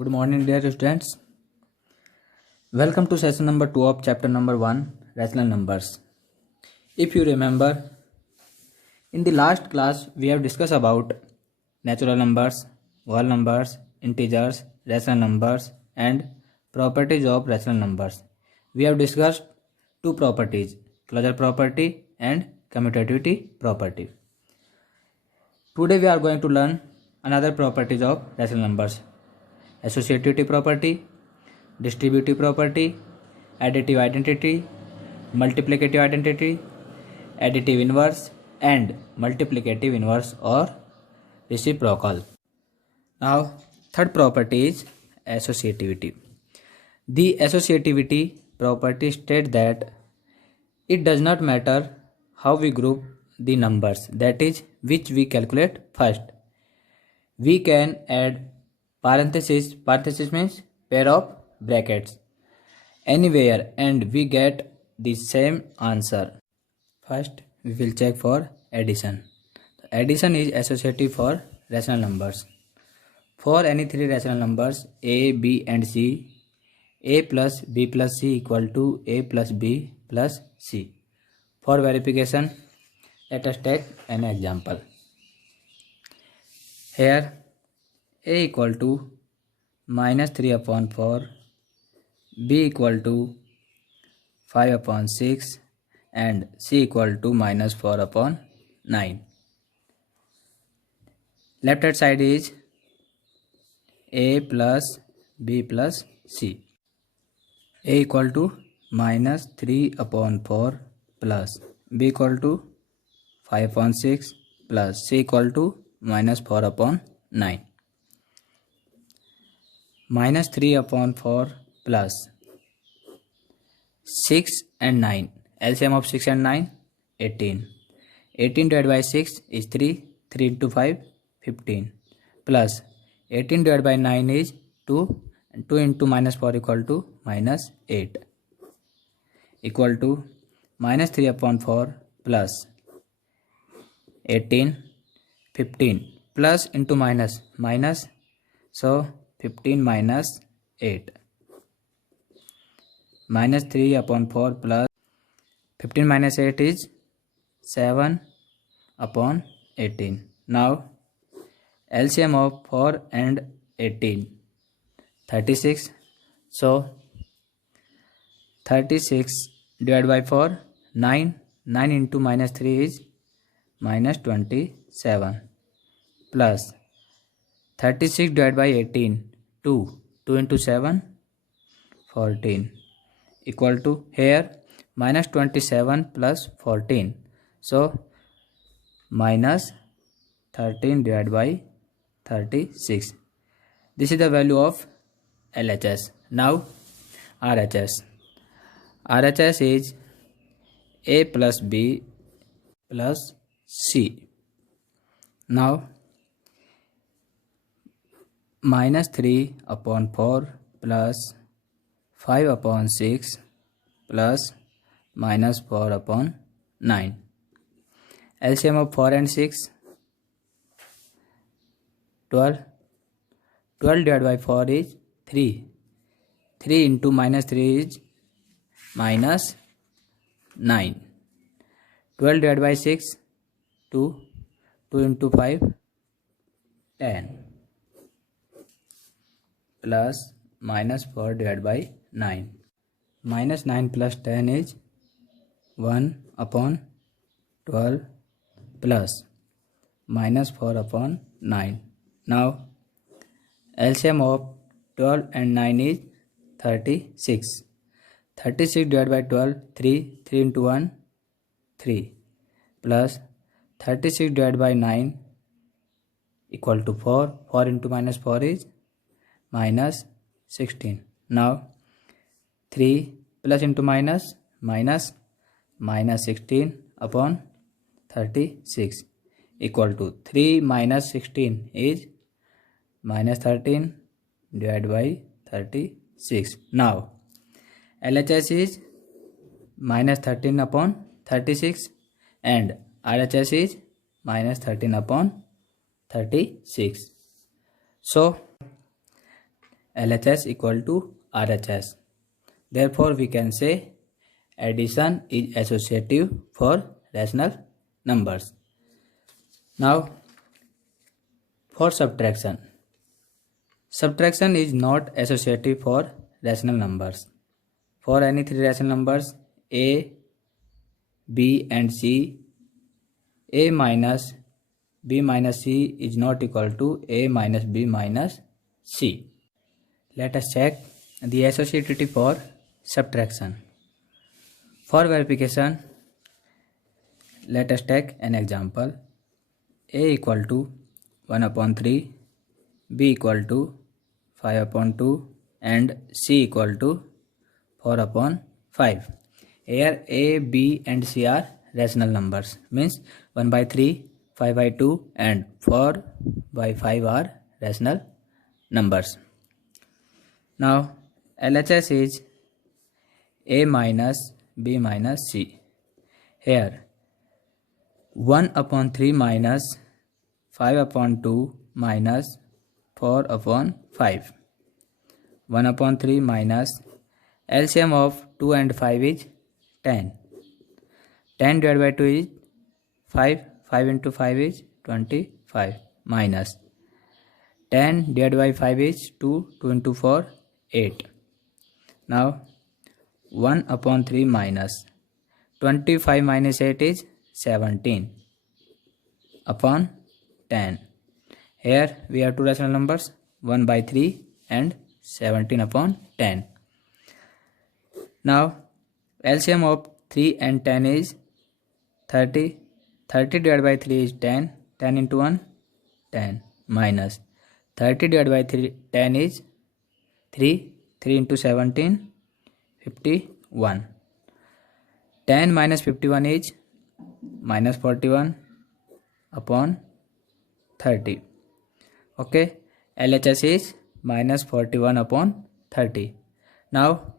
Good morning, dear students. Welcome to session number 2 of chapter number 1, Rational Numbers. If you remember, in the last class we have discussed about natural numbers, whole numbers, integers, rational numbers, and properties of rational numbers. We have discussed two properties, closure property and commutativity property. Today we are going to learn another properties of rational numbers, associativity property, distributive property, additive identity, multiplicative identity, additive inverse, and multiplicative inverse or reciprocal. Now, third property is associativity. The associativity property states that it does not matter how we group the numbers, that is, which we calculate first. We can add parenthesis means pair of brackets anywhere and we get the same answer. First we will check for addition. Addition is associative for rational numbers. For any three rational numbers a, b and c, a plus b plus c equal to a plus b plus c. For verification, let us take an example. Here a equal to minus 3 upon 4, b equal to 5 upon 6 and c equal to minus 4 upon 9. Left hand side is a plus b plus c. A equal to minus 3 upon 4 plus b equal to 5 upon 6 plus c equal to minus 4 upon 9. Minus 3 upon 4 plus 6 and 9. LCM of 6 and 9, 18. 18 divided by 6 is 3. 3 into 5, 15. Plus 18 divided by 9 is 2. And 2 into minus 4 equal to minus 8. Equal to minus 3 upon 4 plus 18, 15. Plus into minus, minus. So 15 minus 8. Minus 3 upon 4 plus 15 minus 8 is 7 upon 18. Now LCM of 4 and 18, 36. So 36 divided by 4, 9. 9 into minus 3 is minus 27. Plus 36 divided by 18, 2. 2 into 7, 14. Equal to here minus 27 plus 14. So minus 13 divided by 36. This is the value of LHS. Now RHS. RHS is a plus b plus c. Now minus 3 upon 4 plus 5 upon 6 plus minus 4 upon 9. LCM of 4 and 6, 12. 12 divided by 4 is 3. 3 into minus 3 is minus 9. 12 divided by 6, 2. 2 into 5, 10. Plus minus 4 divided by 9. Minus 9 plus 10 is 1 upon 12 plus minus 4 upon 9. Now LCM of 12 and 9 is 36. 36 divided by 12, 3. 3 into 1, 3. Plus 36 divided by 9 equal to 4. 4 into minus 4 is minus 16. Now 3 plus into minus, minus 16 upon 36 equal to 3 minus 16 is minus 13 divided by 36. Now LHS is minus 13 upon 36 and RHS is minus 13 upon 36. So LHS equal to RHS. Therefore, we can say addition is associative for rational numbers. Now, for subtraction. Subtraction is not associative for rational numbers. For any three rational numbers A, B and C, A minus B minus C is not equal to A minus B minus C. Let us check the associativity for subtraction. For verification, let us take an example. A equal to 1 upon 3, B equal to 5 upon 2 and C equal to 4 upon 5. Here A, B and C are rational numbers, means 1 by 3, 5 by 2 and 4 by 5 are rational numbers. Now LHS is A minus B minus C. Here 1 upon 3 minus 5 upon 2 minus 4 upon 5. 1 upon 3 minus LCM of 2 and 5 is 10. 10 divided by 2 is 5. 5 into 5 is 25 minus 10 divided by 5 is 2. 2 into 4 8. Now 1 upon 3 minus 25 minus 8 is 17 upon 10. Here we have two rational numbers 1 by 3 and 17 upon 10. Now LCM of 3 and 10 is 30. 30 divided by 3 is 10. 10 into 1 10 minus 30 divided by 3 10 is 3. 3 into 17 51. 10 minus 51 is minus 41 upon 30. Okay, LHS is minus 41 upon 30. Now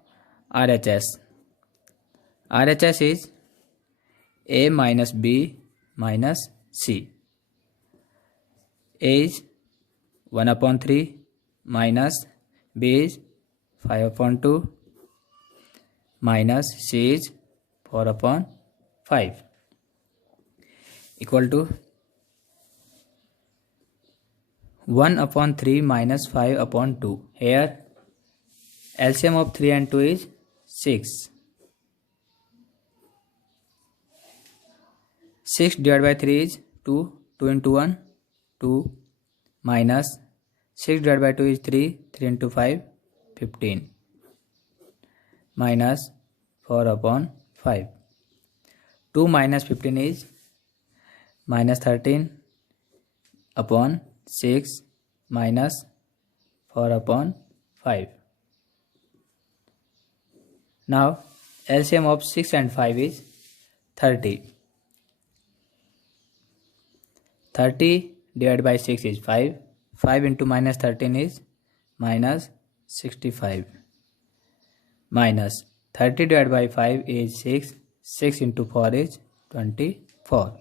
RHS. RHS is A minus B minus C. A is 1 upon 3 minus B is 5 upon 2 minus C is 4 upon 5 equal to 1 upon 3 minus 5 upon 2. Here LCM of 3 and 2 is 6. 6 divided by 3 is 2. 2 into 1 2 minus 6 divided by 2 is 3. 3 into 5 15 minus 4 upon 5. 2 minus 15 is minus 13 upon 6 minus 4 upon 5. Now LCM of 6 and 5 is 30. 30 divided by 6 is 5. 5 into minus 13 is minus 65 minus 30 divided by 5 is 6. 6 into 4 is 24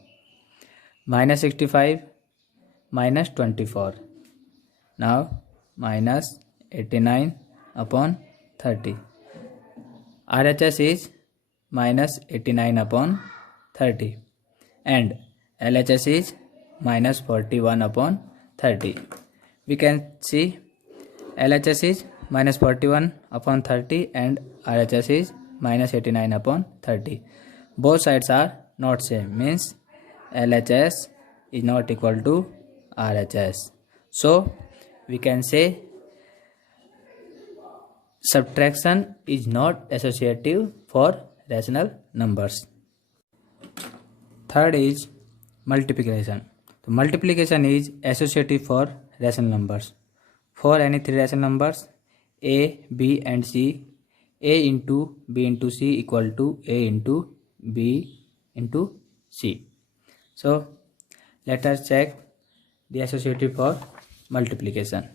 minus 65 minus 24. Now minus 89 upon 30. RHS is minus 89 upon 30 and LHS is minus 41 upon 30. We can see LHS is minus 41 upon 30 and RHS is minus 89 upon 30. Both sides are not same, means LHS is not equal to RHS. So we can say subtraction is not associative for rational numbers. Third is multiplication. So multiplication is associative for rational numbers. For any three rational numbers A, B and C, A into B into C equal to A into B into C. So let us check the associative for multiplication.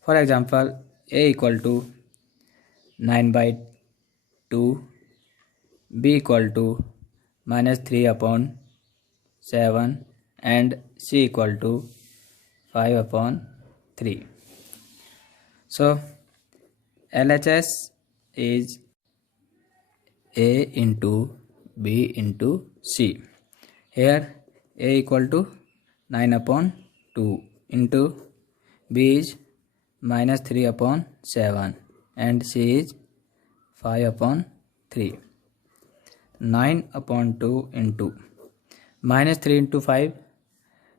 For example, A equal to 9 by 2, B equal to minus 3 upon 7 and C equal to 5 upon 3. So LHS is A into B into C. Here A equal to 9 upon 2 into B is minus 3 upon 7 and C is 5 upon 3. 9 upon 2 into minus 3 into 5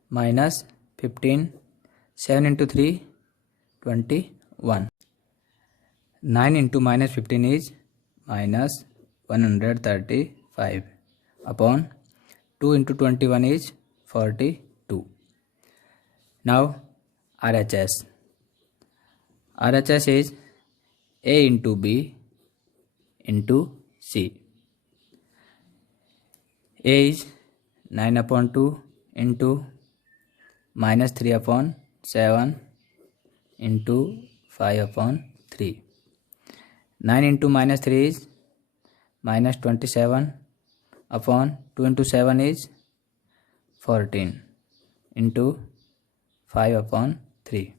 minus 15, 7 into 3 21. 9 into minus 15 is minus 135 upon 2 into 21 is 42. Now RHS. RHS is A into B into C. A is 9 upon 2 into minus 3 upon 7 into 5 upon 3. 9 into minus 3 is minus 27 upon 2 into 7 is 14 into 5 upon 3.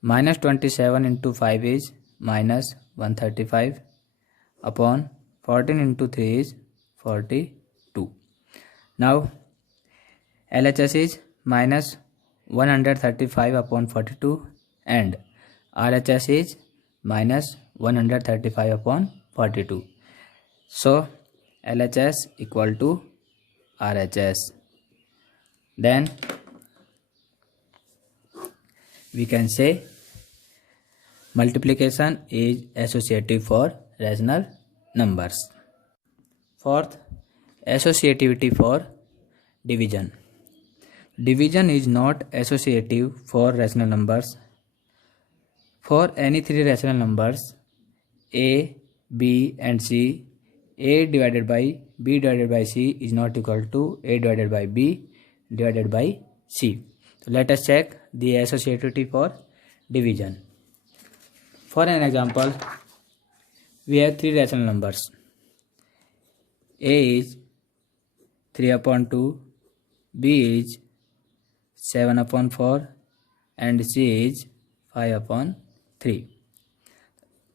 Minus 27 into 5 is minus 135 upon 14 into 3 is 42. Now LHS is minus 135 upon 42 and RHS is minus 135 upon 42. So LHS equal to RHS. Then we can say multiplication is associative for rational numbers. Fourth, associativity for division. Division is not associative for rational numbers. For any three rational numbers A, B and C, A divided by B divided by C is not equal to A divided by B divided by C. So let us check the associativity for division. For an example, we have three rational numbers. A is 3 upon 2, B is 7 upon 4 and C is 5 upon 3.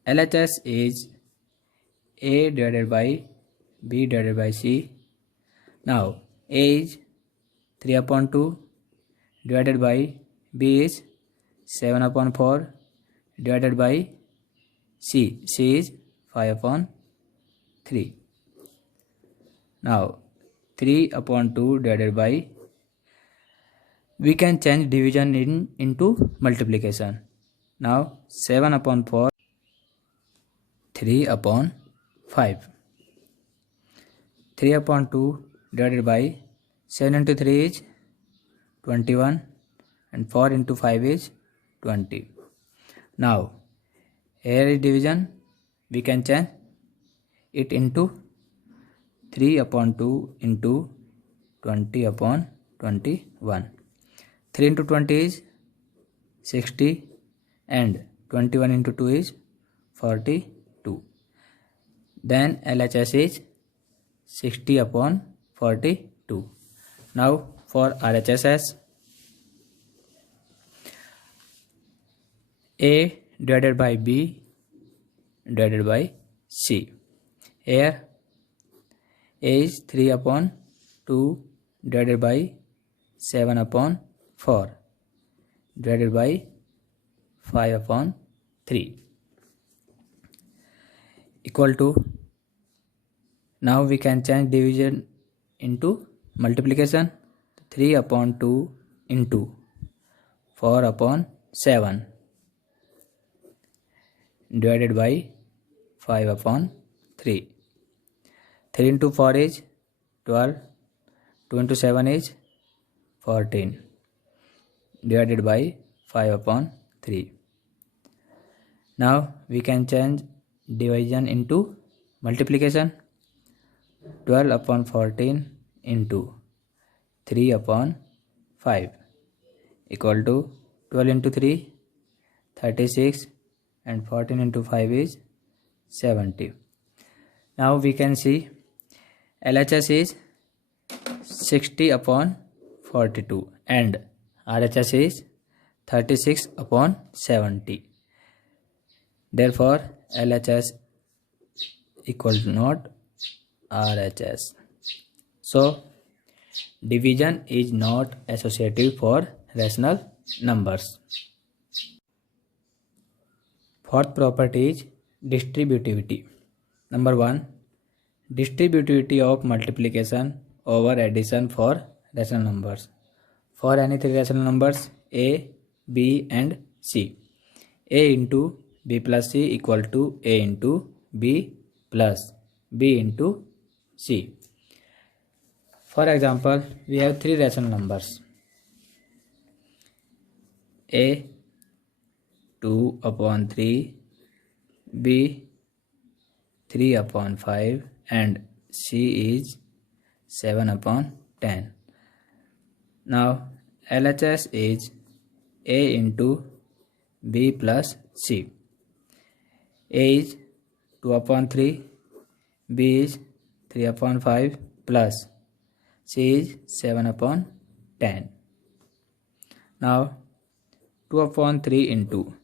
LHS is A divided by B divided by C. Now A is 3 upon 2 divided by B is 7 upon 4 divided by C. C is 5 upon 3. Now 3 upon 2 divided by, we can change division into multiplication. Now 7 upon 4, 3 upon 5. 3 upon 2 divided by 7 into 3 is 21 and 4 into 5 is 20. Now here is division, we can change it into 3 upon 2 into 20 upon 21. 3 into 20 is 60 and 21 into 2 is 42. Then LHS is 60 upon 42. Now for RHS, A divided by B divided by C. Here A is 3 upon 2 divided by 7 upon 4 divided by 5 upon 3 equal to, now we can change division into multiplication. 3 upon 2 into 4 upon 7 divided by 5 upon 3. 3 into 4 is 12, 2 into 7 is 14 divided by 5 upon 3. Now we can change division into multiplication. 12 upon 14 into 3 upon 5 equal to 12 into 3, 36 and 14 into 5 is 70. Now we can see LHS is 60 upon 42 and RHS is 36 upon 70. Therefore, LHS equal to not RHS. So, division is not associative for rational numbers. Fourth property is distributivity. Number 1. Distributivity of multiplication over addition for rational numbers. For any three rational numbers A, B and C, A into B plus C equal to A into B plus B into C. For example, we have three rational numbers A 2 upon 3, B 3 upon 5 and C is 7 upon 10. Now LHS is A into B plus C. A is 2 upon 3, B is 3 upon 5 plus C is 7 upon 10. Now 2 upon 3 into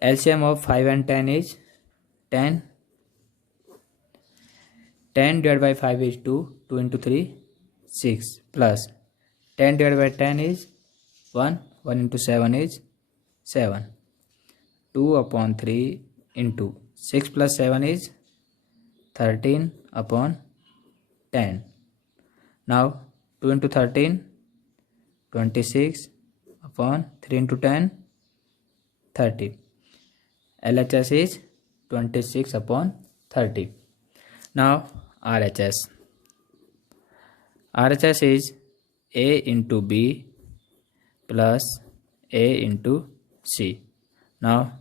LCM of 5 and 10 is 10. 10 divided by 5 is 2. 2 into 3 6 plus 10 divided by 10 is 1. 1 into 7 is 7. 2 upon 3 into 6 plus 7 is 13 upon 10. Now 2 into 13 26 upon 3 into 10 30. LHS is 26 upon 30. Now RHS. RHS is A into B plus A into C. Now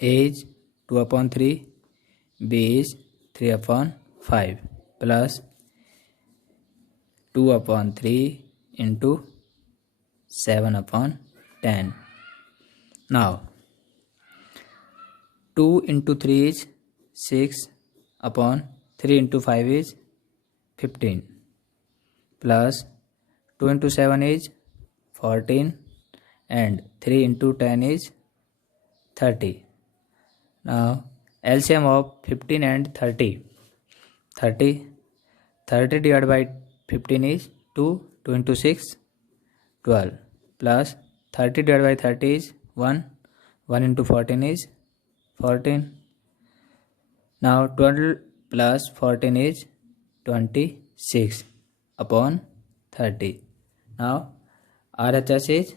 A is 2 upon 3, B is 3 upon 5 plus 2 upon 3 into 7 upon 10. Now 2 into 3 is 6 upon 3 into 5 is 15 plus 2 into 7 is 14 and 3 into 10 is 30. Now LCM of 15 and 30. 30 divided by 15 is 2. 2 into 6 12 plus 30 divided by 30 is 1. 1 into 14 is 14. Now 12 plus 14 is 26 upon 30. Now RHS is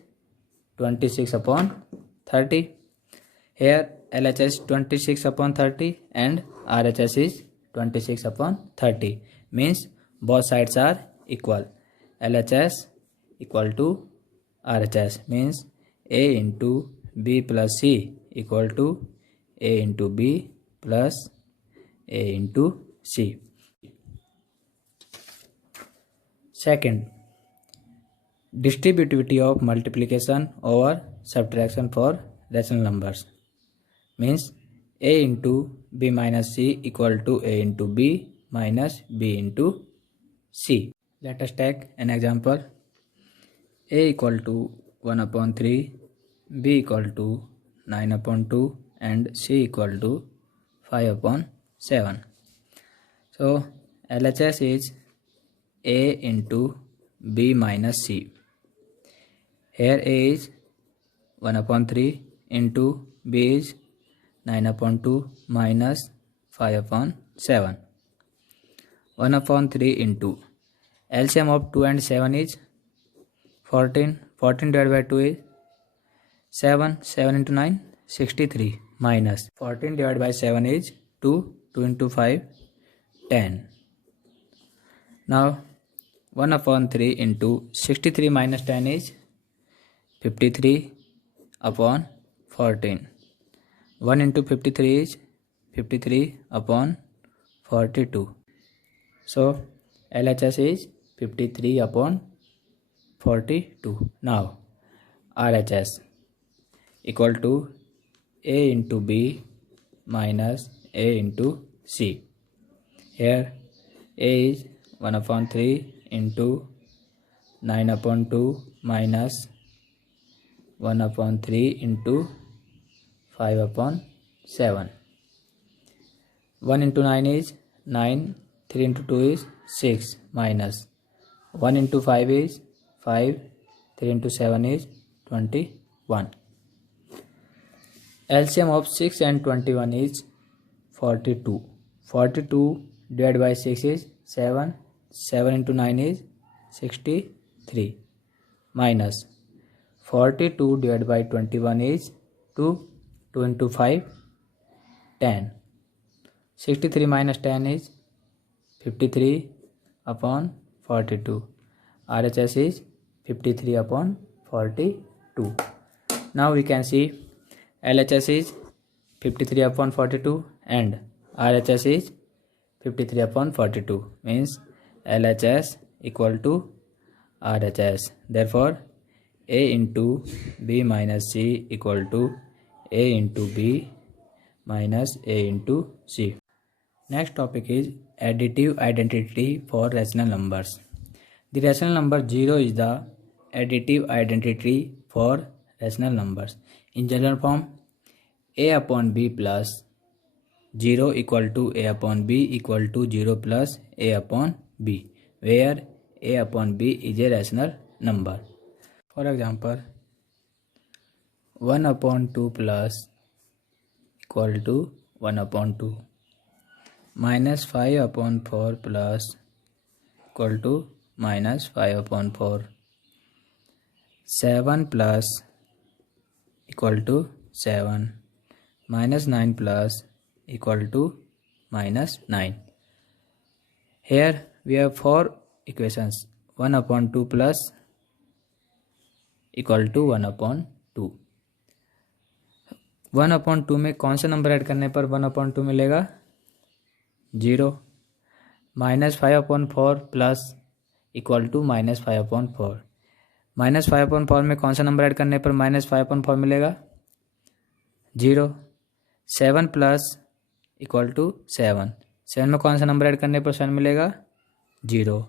26 upon 30. Here LHS 26 upon 30 and RHS is 26 upon 30. Means both sides are equal. LHS equal to RHS means A into B plus C equal to A into B plus A into C. Second, distributivity of multiplication over subtraction for rational numbers means A into B minus C equal to A into B minus B into C. Let us take an example. A equal to 1 upon 3, B equal to 9 upon 2 and C equal to 5 upon 7. So LHS is A into B minus C. Here A is 1 upon 3 into B is 9 upon 2 minus 5 upon 7. 1 upon 3 into LCM of 2 and 7 is 14. 14 divided by 2 is 7. 7 into 9 63 minus 14 divided by 7 is 2. 2 into 5 10. Now 1 upon 3 into 63 minus 10 is 53 upon 14. 1 into 53 is 53 upon 42. So LHS is 53 upon 42. Now RHS equal to A into B minus A into C. Here A is 1 upon 3 into 9 upon 2 minus 1 upon 3 into 5/7. 1 into 9 is 9, 3 into 2 is 6, minus 1 into 5 is 5, 3 into 7 is 21. LCM of 6 and 21 is 42. 42 divided by 6 is 7. 7 into 9 is 63, minus 42 divided by 21 is 2. 2 into 5, 10. 63 minus 10 is 53/42. RHS is 53/42. Now we can see LHS is 53/42 and RHS is 53/42, means LHS equal to RHS. Therefore A into B minus C equal to A into B minus A into C. Next topic is additive identity for rational numbers. The rational number 0 is the additive identity for rational numbers. In general form, A upon B plus 0 equal to A upon B equal to 0 plus A upon B, where A upon B is a rational number. For example, 1/2 plus equal to 1/2. Minus 5/4 plus equal to minus 5/4. 7 plus equal to 7. Minus 9 plus equal to minus 9. Here we have 4 equations. 1/2 plus equal to 1/2. 1/2 में कौन सा number add करने पर 1/2 मिलेगा? 0. Minus 5/4 plus equal to minus 5/4. Minus 5/4 में कौन सा number add करने पर माइनस 5/4 मिलेगा? 0. 7 प्लस इक्वल टू 7. 7 में कौन सा नंबर ऐड करने पर 7 मिलेगा? 0.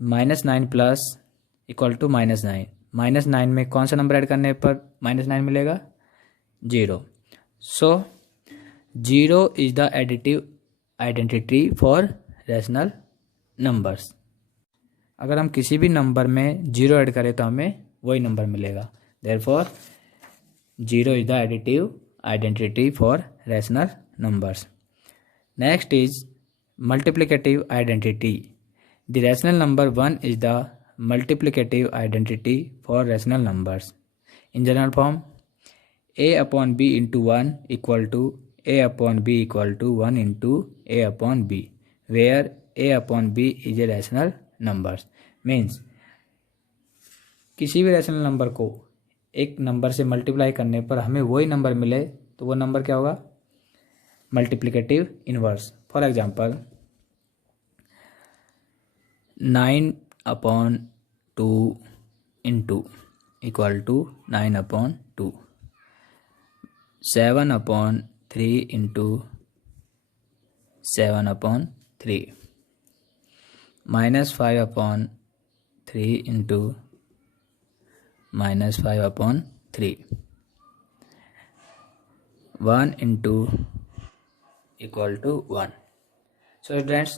Minus 9 plus equal to minus 9. Minus 9 में कौन सा नंबर ऐड करने पर माइनस 9 मिलेगा? 0. सो 0 is the additive identity for rational numbers. अगर हम किसी भी नंबर में 0 ऐड करें तो हमें वही नंबर मिलेगा. Therefore 0 is the additive identity for rational numbers. Next is multiplicative identity. The rational number 1 is the multiplicative identity for rational numbers. In general form, A upon B into 1 equal to A upon B equal to 1 into A upon B, where A upon B is a rational numbers. Means किसी भी rational number को एक number से multiply करने पर हमें वही number मिले तो वो नंबर क्या होगा? Multiplicative inverse. For example 9/2 into equal to 9/2. 7/3 into 7/3. Minus 5/3 into minus 5/3. 1 into equal to 1. So students,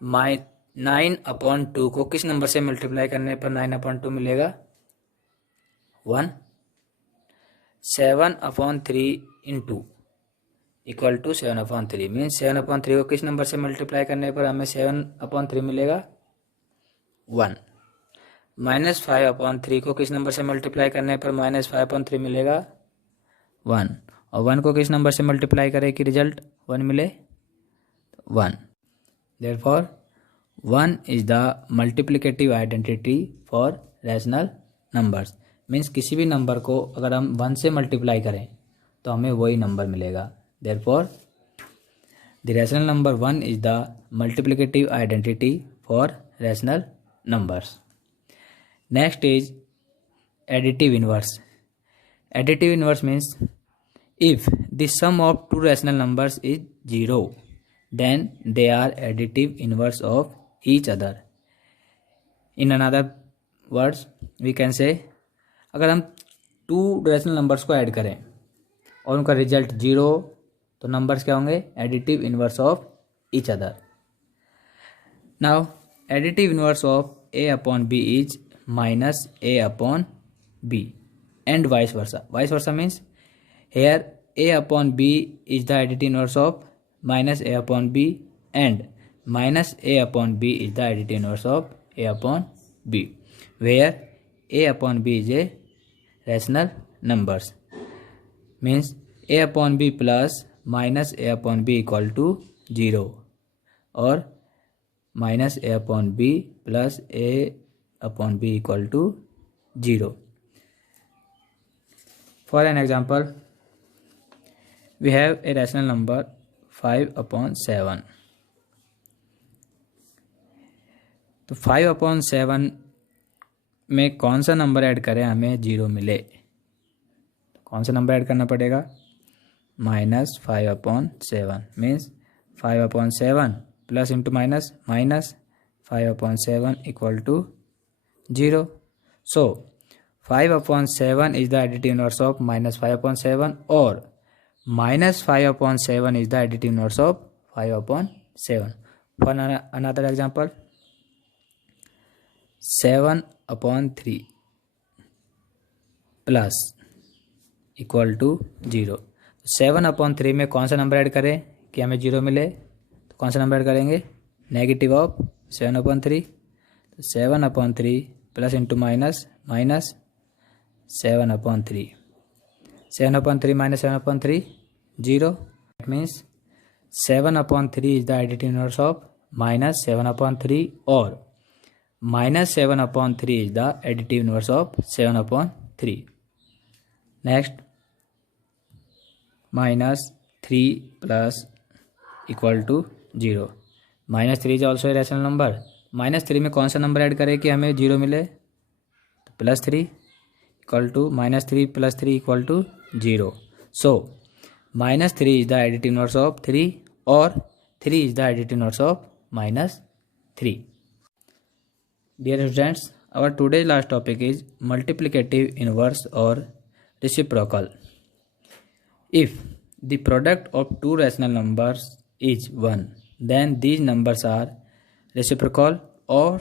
my 9/2 को किस नंबर से मल्टीप्लाई करने पर 9/2 मिलेगा? 1. 7/3 इंटू इक्वल टू 7/3 मीन्स 7/3 को किस नंबर से मल्टीप्लाई करने पर हमें 7/3 मिलेगा? 1. माइनस 5/3 को किस नंबर से मल्टीप्लाई करने पर माइनस 5/3 मिलेगा? 1. और 1 को किस नंबर से मल्टीप्लाई करें कि रिजल्ट 1 मिले? 1. Therefore 1 is the multiplicative identity for rational numbers. Means किसी भी नंबर को अगर हम 1 से मल्टीप्लाई करें तो हमें वही नंबर मिलेगा. Therefore the rational number 1 is the multiplicative identity for rational numbers. Next is additive inverse. Additive inverse means if the sum of two rational numbers is 0 then they are additive inverse of each other. In another words we can say अगर हम 2 rational numbers को add करें और उनका result 0, तो numbers क्या होंगे? Additive inverse of each other. Now additive inverse of a upon b is minus a upon b and vice versa. Vice versa means here a upon b is the additive inverse of minus a upon b and minus a upon b is the additive inverse of a upon b, where a upon b is a rational numbers. Means a upon b plus minus a upon b equal to 0 or minus a upon b plus a upon b equal to 0. For an example, we have a rational number 5 upon 7. तो 5 upon 7 में कौन सा number add करें हमें 0 मिले? कौन सा number add करना पड़ेगा? Minus 5 upon 7 means 5 upon 7 plus into minus 5 upon 7 equal to 0. So 5 upon 7 is the additive inverse of minus 5 upon 7 or minus 5 upon 7 is the additive inverse of 5 upon 7. For another example, 7 upon 3 plus equal to 0. 7 upon 3 में कौन सा number add करें कि हमें 0 मिले? तो कौन सा नंबर ऐड करेंगे? Negative of 7 upon 3. तो 7 upon 3 plus into minus 7 upon 3. 7 upon 3 minus 7 upon 3 0. That means 7 upon 3 is the additive inverse of minus 7 upon 3 or minus 7 upon 3 is the additive inverse of 7 upon 3. Next, minus 3 plus equal to 0. Minus 3 is also a rational number. Minus 3 में कौन सा number add करें कि हमें 0 मिले? तो plus 3 equal to minus 3 plus 3 equal to 0. So minus 3 is the additive inverse of 3 और 3 is the additive inverse of minus 3. Dear students, our today last topic is multiplicative inverse और reciprocal. If the product of two rational numbers is 1, then these numbers are reciprocal or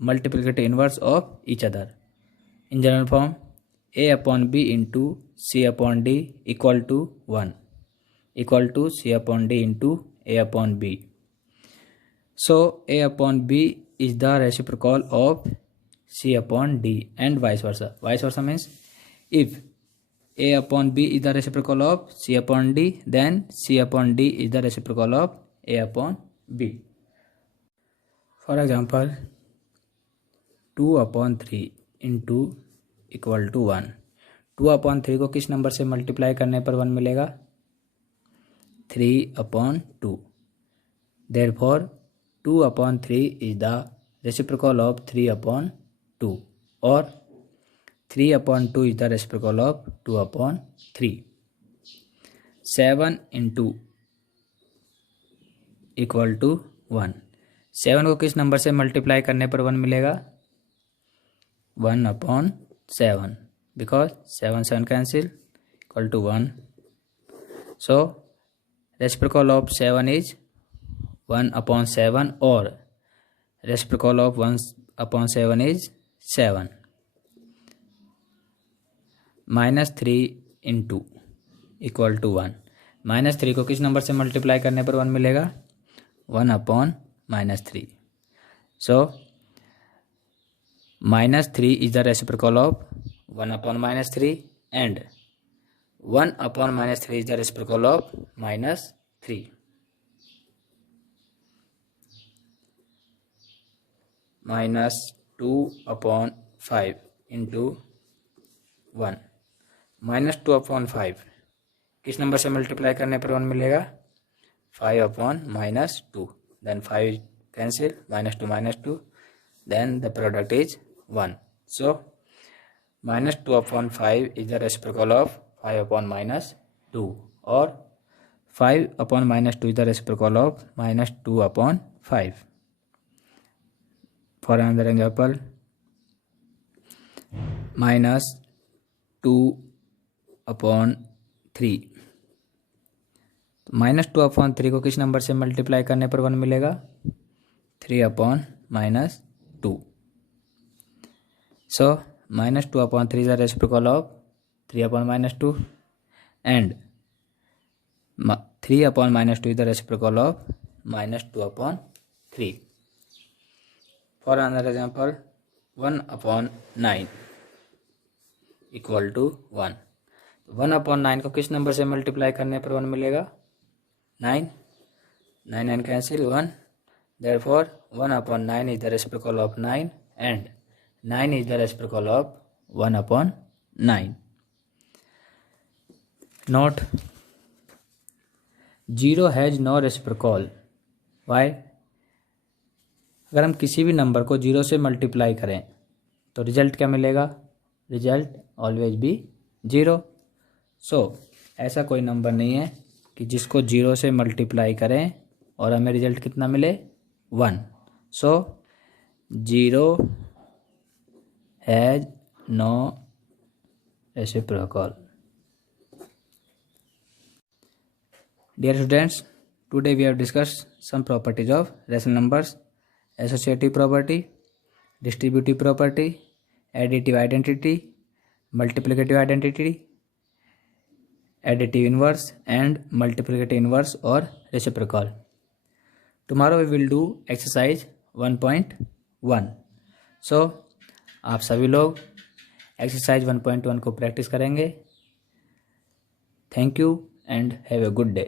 multiplicative inverse of each other. In general form, a upon b into c upon d equal to 1 equal to c upon d into a upon b. So a upon b is the reciprocal of c upon d and vice versa. Vice versa means if a upon b is the reciprocal of c upon d, then c upon d is the reciprocal of a upon b. For example, 2 upon 3 into equal to 1. 2 upon 3 को किस number से multiply करने पर 1 मिलेगा? 3 upon 2. Therefore 2 upon 3 is the reciprocal of 3 upon 2 or 3 upon 2 is the reciprocal of 2 upon 3. 7 into equal to 1. 7 को किस number से multiply करने पर 1 मिलेगा? 1 upon 7 because 7 cancel equal to 1. So reciprocal of 7 is 1 upon 7 or reciprocal of 1 upon 7 is 7. Minus 3 into equal to 1. Minus 3 को किस number से multiply करने पर 1 मिलेगा? 1 upon minus 3. So minus 3 is the reciprocal of 1 upon minus 3 and 1 upon minus 3 is the reciprocal of minus 3. Minus 2 upon 5 into 1. Minus 2 upon 5 किस number से multiply करने पर 1 मिलेगा? 5 upon minus 2. Then 5 cancel, minus 2 then the product is 1. So minus 2 upon 5 is the reciprocal of 5 upon minus 2 और 5 upon minus 2 is the reciprocal of minus 2 upon 5. For another example, minus 2 upon 3। -2/3 को किस number से multiply करने पर 1 मिलेगा? 3/-2। सो -2/3 is the reciprocal of 3/-2 and 3/-2 is the reciprocal of -2/3. For another example, 1/9 equal to 1. 1/9 को किस number से मल्टीप्लाई करने पर 1 मिलेगा? 9 9 cancel 1. Therefore 1/9 is the reciprocal of 9 and 9 is the reciprocal of 1/9. Note, 0 has no reciprocal. Why? अगर हम किसी भी नंबर को 0 से मल्टीप्लाई करें तो रिजल्ट क्या मिलेगा? Result always be 0. सो ऐसा कोई नंबर नहीं है कि जिसको 0 से मल्टीप्लाई करें और हमें रिजल्ट कितना मिले? 1. So 0 has no reciprocal. Dear students, today we have discussed some properties of rational numbers: associative property, distributive property, additive identity, multiplicative identity, additive inverse and multiplicative inverse or reciprocal. Tomorrow we will do exercise 1.1. So आप सभी लोग exercise 1.1 को practice करेंगे. Thank you and have a good day.